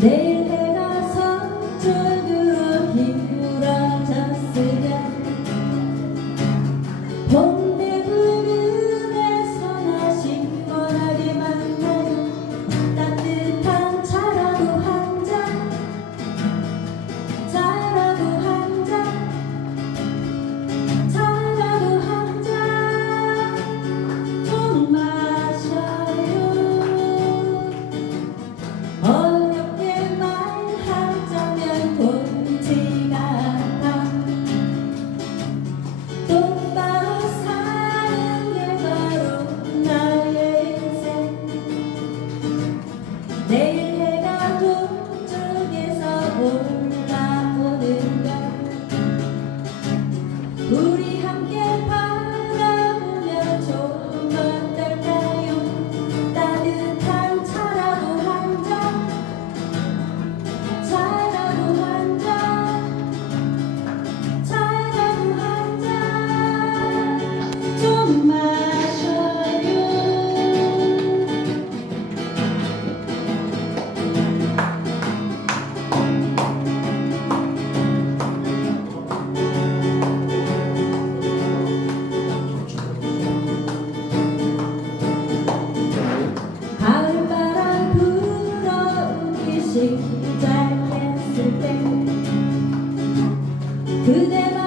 내일 해가 서쪽으로 기울어졌으면 筆